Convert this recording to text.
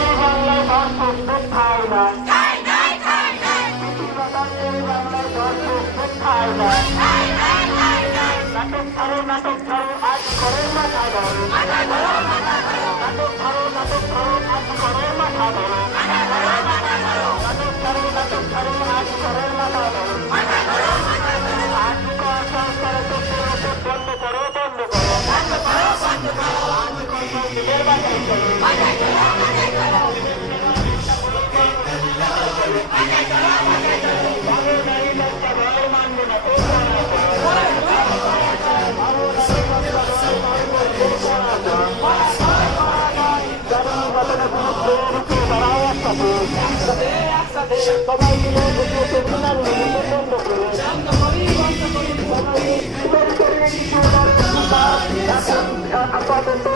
এই বাংলায় ধর্ষণ কোথায় নাই, এই বাংলায় ধর্ষণ কোথায় নাই। নাটক ছাড়ো আজ করে মাথা ধরো, নাটক ছাড়ো আজ করে মাথা ধরো, নাটক ছাড়ো আজ করে মাথা ধরো। আজ সরকার বন্ধ করো নিজের বাসায় চলো। সবাই মিলে বন্ধ করে আপাতত